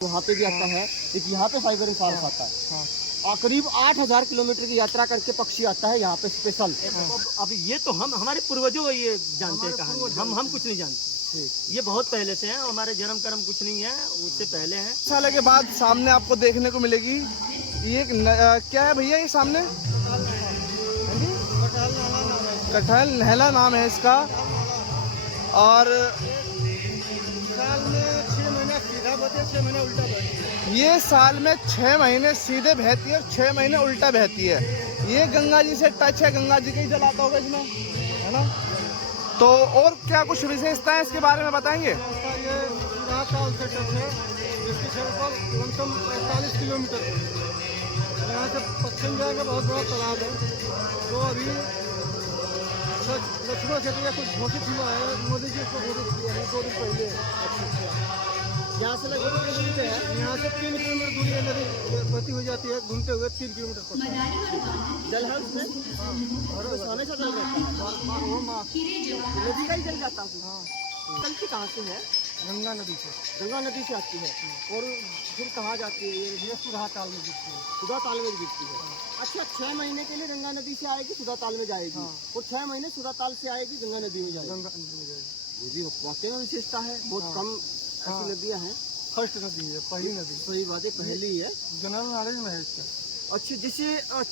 वहाँ पे भी आता है, एक यहाँ पे साइबेरियन फॉरेस्ट आता है। और करीब 8000 किलोमीटर की यात्रा करके पक्षी आता है यहाँ पे स्पेशल। अब ये तो हम हमारे पूर्वजों ये जानते हैं कहानी, हम कुछ नहीं जानते। ये बहुत पहले से हैं, हमारे जन्म कर्म कुछ नहीं है, उससे पहले हैं। साल के बाद सामने आपको देखने को मिलेगी ये क्या है भैया, ये सामने कटहल नहला नाम है इसका। और साल में 6 महीना सीधा बहती है, 6 महीना उल्टा बहती है। ये साल में 6 महीने सीधे बहती है और 6 महीने उल्टा बहती है। ये गंगा जी से टच है, गंगा जी का ही जल आता होगा इसमें, है ना। तो और क्या कुछ विशेषता है इसके बारे में बताएंगे? ये साल से टच है, जिसकी क्षेत्रफल कम 45 किलोमीटर है। यहाँ से पश्चिम जाएगा बहुत बड़ा तालाब है, तो अभी लक्ष्मण क्षेत्र कुछ घोषित हुआ है, मोदी जी इसको घोषित किया है 2 दिन पहले। यहाँ से लगभग दूरी पे है, यहाँ से 3 किलोमीटर दूरी है, नदी बहती हुई जाती है, घूमते हुए 3 किलोमीटर पर जल है उसमें। हमेशा जल रहता है, नदी का ही जल जाता है। हाँ, चलती कहाँ से है? गंगा नदी से। गंगा नदी से आती है और फिर कहाँ जाती है? ये सुधा ताल में गिरती है। सुधा ताल में गिरती है। अच्छा, 6 महीने के लिए गंगा नदी से आएगी, सुधा ताल में जाएगी। और 6 महीने सुधा ताल से आएगी, गंगा नदी में जाएगी। गंगा नदी में जाएगी। जी, वाकई में विशेषता है, बहुत कम ऐसी नदियाँ हैं। फर्स्ट नदी है, पहली नदी। सही बात है, पहली है। जनरल नॉलेज में है इसका। अच्छा, जैसे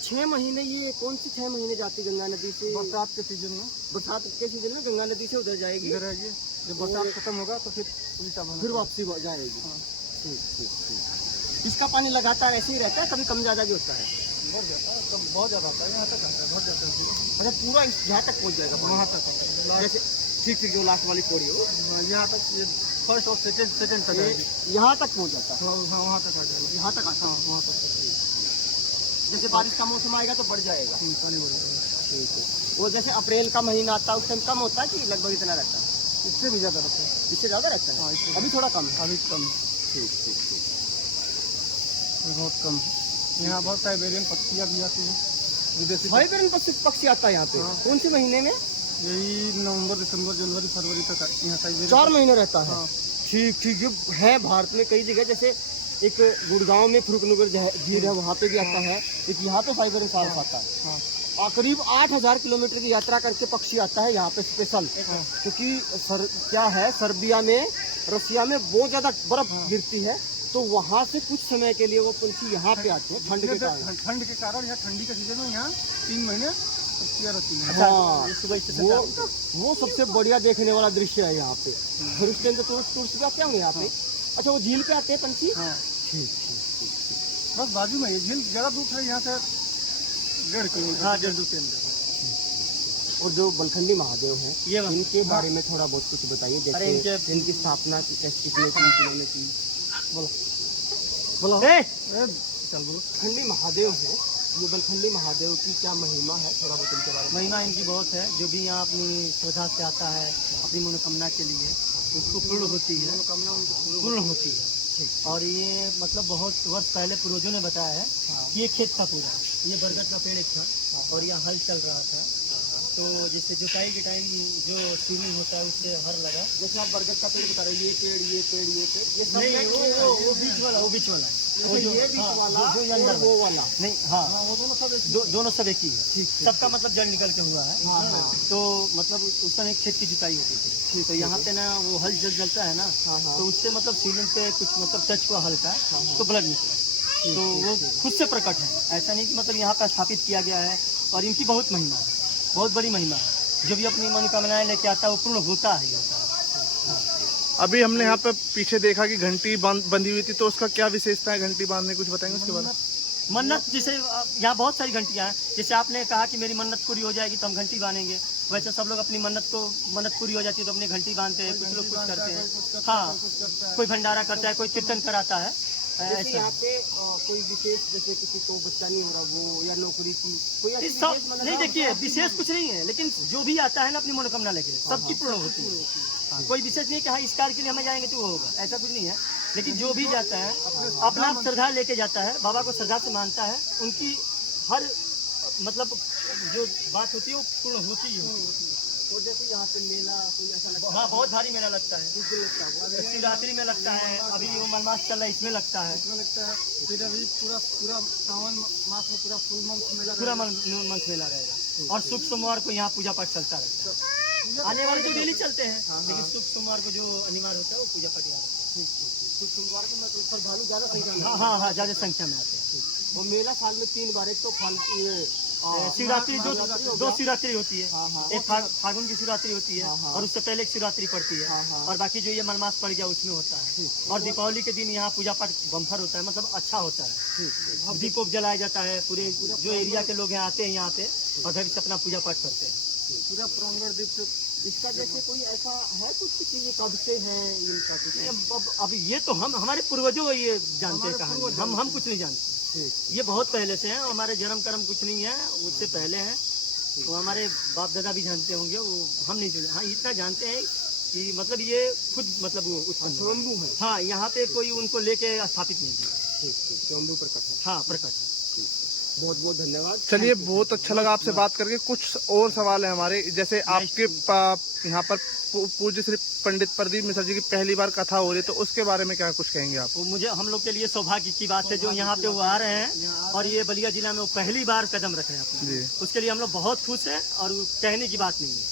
6 महीने, ये कौन सी 6 महीने जाती गंगा नदी से? बरसात के सीजन में। बरसात के सीजन में गंगा नदी से उधर जाएगी। इधर आएगी, जब बरसात खत्म होगा तो फिर उल्टा फिर वापसी जाएगी। ठीक ठीक ठीक। इसका पानी लगातार ऐसे ही रहता है, कभी कम ज़्यादा भी होता है? बढ़ जाता है, कब बहुत ज़्यादा आता है, यहाँ तक आता है, बढ़ जाता है। अच्छा, पूरा यहाँ तक पहुँच जाएगा? वहाँ तक जैसे ठीक ठीक, जो लास्ट वाली पौड़ी हो, यहाँ तक, ये फर्स्ट और सेकेंड तक आएगी। यहाँ तक पहुँच जाता है? हाँ, वहाँ तक आ जाएगी। यहाँ तक आता है, वहाँ तक। जैसे बारिश का मौसम आएगा तो बढ़ जाएगा। ठीक है। वो जैसे अप्रैल का महीना आता है उस टाइम कम होता है कि लगभग इतना रहता है? इससे भी ज़्यादा रहता है। इससे ज़्यादा रहता है? हाँ, इससे अभी थोड़ा कम है। अभी कम। ठीक ठीक ठीक, बहुत कम। यहाँ बहुत साइबेरियन पक्षियाँ भी आती हैं, विदेशी। साइबेरियन पक्षी आता है यहाँ पे? कौन से महीने में? यही नवंबर, दिसंबर, जनवरी, फरवरी तक यहाँ साइबेरियन 4 महीने रहता है। हाँ। ठीक ठीक। जो है भारत में कई जगह, जैसे एक गुड़गांव में फुरुकनगर झील है, वहाँ पे भी आता है। एक यहाँ पे साइबेरियन फॉरेस्ट आता है। और करीब 8000 किलोमीटर की यात्रा करके पक्षी आता है यहाँ पे स्पेशल। क्योंकि क्या है, सर्बिया में, रसिया में बहुत ज़्यादा बर्फ गिरती है, तो वहाँ से कुछ समय के लिए वो पंछी यहाँ पे आते हैं ठंड के कारण। ठंड के कारण यहाँ ठंडी का सीजन में यहाँ 3 महीने पक्षियाँ रहती हैं। हाँ, वो सबसे बढ़िया देखने वाला दृश्य है यहाँ पे। फिर उसके अंदर टूरिस्ट आते होंगे यहाँ पे। अच्छा, वो झील पे आते हैं पंछी? हाँ, ठीक ठीक। बस बाजू में ये झील, ज़्यादा दूर है यहाँ से 1.5 किलोमीटर। हाँ, 1.5 किलोमीटर। और जो बलखंडी महादेव हैं, ये इनके बारे में थोड़ा बहुत कुछ बताइए। जैसे इनकी स्थापना किसने की? बोलो बोलो। चल बोलो। बलखंडी महादेव है, ये बलखंडी महादेव की क्या महिमा है, थोड़ा बहुत इनके बारे में? महिमा इनकी बहुत है। जो भी यहाँ अपनी श्रद्धा से आता है अपनी मनोकामना के लिए, उसको पूर्ण होती है, पूर्ण होती है। और ये मतलब बहुत वर्ष पहले पूर्वजों ने बताया है कि ये खेत था पूरा, ये बरगद का पेड़ था और यहाँ हल चल रहा था। तो जैसे जुताई के टाइम जो सीलिंग होता है उससे हर लगा। जैसे आप बरगद का पेड़ बता रहे हैं, ये पेड़ ये पेड़ ये पेड़, ये सब नहीं, वो बीच वाला, वो बीच वाला, वो जो ये बीच वाला, जो अंदर वो वाला नहीं। हाँ, वो दोनों सब एक ही है। सबका मतलब जड़ निकल के हुआ है। तो मतलब उस समय खेत की जुताई होती थी। तो यहाँ पे ना वो हल जलता है ना, तो उससे मतलब सीलिंग पे कुछ मतलब टच हुआ हल्का, तो ब्लड निकला। तो वो खुद से प्रकट है, ऐसा नहीं कि मतलब यहाँ पे स्थापित किया गया है। और इनकी बहुत महिमा है, बहुत बड़ी महिमा है। जो भी अपनी मनोकामनाएं लेके आता है वो पूर्ण होता है, होता है। अभी हमने यहाँ पे पीछे देखा कि घंटी बंधी हुई थी, तो उसका क्या विशेषता है घंटी बांधने, कुछ बताएंगे उसके बारे में? मन्नत, जैसे यहाँ बहुत सारी घंटियाँ हैं। जैसे आपने कहा कि मेरी मन्नत पूरी हो जाएगी तो हम घंटी बांधेंगे, वैसे सब लोग अपनी मन्नत पूरी हो जाती है तो अपनी घंटी बांधते हैं। कुछ लोग कुछ करते हैं, हाँ, कोई भंडारा करता है, कोई कीर्तन कराता है। जैसे यहाँ पे कोई विशेष, जैसे किसी को बच्चा नहीं हो रहा वो, या नौकरी की कोई ऐसी सब विशेष नहीं, देखिए विशेष कुछ नहीं है, लेकिन जो भी आता है ना अपनी मनोकामना लेके सबकी पूर्ण होती है। हाँ, कोई विशेष नहीं कि हाँ इस कार्य के लिए हमें जाएंगे तो वो होगा, ऐसा कुछ नहीं है। लेकिन जो भी जाता है अपना श्रद्धा लेके जाता है, बाबा को श्रद्धा से मानता है, उनकी हर मतलब जो बात होती है वो पूर्ण होती ही होती है। और जैसे यहाँ पे मेला कोई ऐसा लगता हाँ बहुत भारी मेला लगता है, है लगता है शिवरात्रि में लगता है, अभी वो मलमास चल रहा है इसमें लगता है, इसमें लगता है। फिर अभी पूरा पूरा सावन मास में पूरा फुल मंथ मेला पूरा मंथ मेला रहेगा। और शुक्र सोमवार को यहाँ पूजा पाठ चलता रहता है। आने वाले तो डेली चलते हैं, लेकिन शुक्र सोमवार को जो अनिवार्य होता है वो पूजा पाठ यहाँ रहता है। कुछ सोमवार को मैं तो श्रद्धालु ज़्यादा संख्या में हाँ ज़्यादा संख्या में आते हैं। वो मेला साल में 3 बार, एक तो शिवरात्रि दो शिवरात्रि होती है, एक फागुन की शिवरात्रि होती है और उससे पहले एक शिवरात्रि पड़ती है, और बाकी जो ये मलमास पड़ गया उसमें होता है। और दीपावली के दिन यहाँ पूजा पाठ बम्फर होता है, मतलब अच्छा होता है। दीप जलाया जाता है, पूरे जो एरिया के लोग यहाँ आते हैं यहाँ पे और घर से अपना पूजा पाठ करते हैं। पूरा प्रांगण दीप। इसका जैसे कोई ऐसा है कुछ कि ये कब से है इनका कुछ? अब ये तो हमारे पूर्वजों ये जानते हैं कहानी, हम कुछ नहीं जानते। ये बहुत पहले से हैं, हमारे जन्म कर्म कुछ नहीं है, उससे पहले हैं। वो हमारे बाप दादा भी जानते होंगे, वो हम नहीं जानते। हाँ इतना जानते हैं कि मतलब ये खुद मतलब वो स्वयंभू है। हाँ यहाँ पे कोई उनको लेके स्थापित नहीं किया। ठीक स्वयंभू प्रकट है। हाँ प्रकट है। बहुत बहुत धन्यवाद। चलिए बहुत अच्छा लगा आपसे बात करके। कुछ और सवाल है हमारे, जैसे आपके यहाँ पर पूज्य श्री पंडित प्रदीप मिश्रा जी की पहली बार कथा हो रही है, तो उसके बारे में क्या कुछ कहेंगे आप? मुझे हम लोग के लिए सौभाग्य की बात है जो यहाँ पे वो आ रहे हैं और ये बलिया जिला में वो पहली बार कदम रख रहे हैं अपने। उसके लिए हम लोग बहुत खुश हैं और कहने की बात नहीं है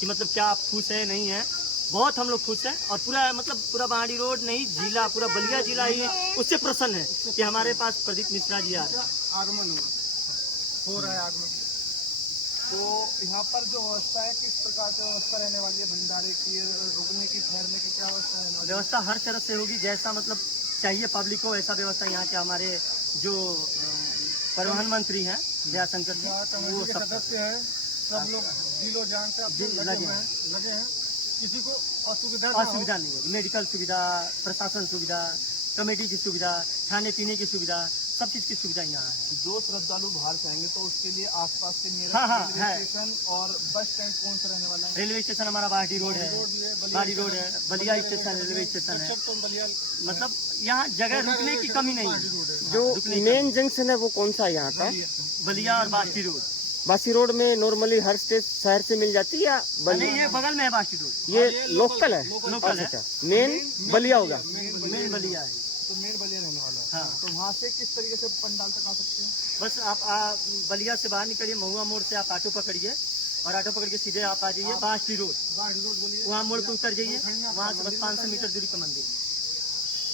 कि मतलब क्या आप खुश हैं नहीं है, बहुत हम लोग खुश हैं। और पूरा मतलब पूरा पहाड़ी रोड नहीं जिला, पूरा बलिया जिला ही उससे प्रसन्न है कि हमारे पास प्रदीप मिश्रा जी आ रहे हैं। आगमन हो रहा है आगमन। तो यहाँ पर जो व्यवस्था है किस प्रकार से व्यवस्था रहने वाली है? भंडारे की, रुकने की, ठहरने की क्या व्यवस्था रहने वाली है? व्यवस्था हर तरह से होगी, जैसा मतलब चाहिए पब्लिक को वैसा व्यवस्था यहाँ के हमारे जो परिवहन मंत्री हैं दयाशंकर जी, वो सब सदस्य हैं, सब लोग दिलो जान से लगे हैं। किसी को असुविधा नहीं है। मेडिकल सुविधा, प्रशासन सुविधा, कमेटी की सुविधा, खाने पीने की सुविधा, सब चीज की सुविधा यहाँ है। जो श्रद्धालु बाहर से आएंगे तो उसके लिए आसपास के नियर है। स्टेशन और बस स्टैंड कौन सा रहने वाला है? रेलवे स्टेशन हमारा बाटी रोड है, बाड़ी रोड है, बलिया स्टेशन रेलवे स्टेशन है। मतलब यहाँ जगह रुकने की कमी नहीं है। जो मेन जंक्शन है वो कौन सा है यहाँ का? बलिया और बाटी रोड। बासी रोड में नॉर्मली हर स्टेज शहर से मिल जाती है या नहीं, ये बगल में है बाटी रोड। ये लोकल है? लोकल है। मेन बलिया होगा। मेन बलिया है तो मेन बलिया रहने वाला है। हाँ। तो वहाँ से किस तरीके से पंडाल तक आ सकते हैं? बस आप बलिया से बाहर निकलिए, महुआ मोड़ से आप ऑटो पकड़िए और ऑटो पकड़ के सीधे आप आ जाइए बाटी रोड। वहाँ मोड़ पे उतर जाइए, वहाँ से बस 500 मीटर दूरी पर मंदिर।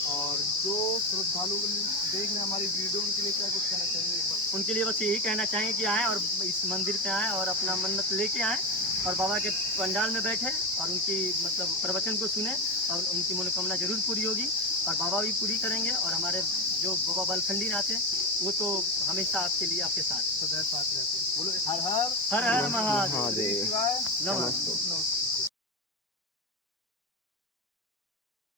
और जो श्रद्धालु देख रहे हैं हमारी वीडियो, उनके लिए क्या कुछ कहना चाहेंगे? उनके लिए बस यही कहना चाहेंगे कि आएँ और इस मंदिर पे आएँ और अपना मन्नत लेके आएँ और बाबा के पंडाल में बैठे और उनकी मतलब प्रवचन को सुने और उनकी मनोकामना जरूर पूरी होगी और बाबा भी पूरी करेंगे। और हमारे जो बाबा बालखंडी नाथ हैं वो तो हमेशा आपके लिए आपके साथ सदैव साथ रहते हैं। बोलो हर हर महादेव। हाँ जी। नमस्ते।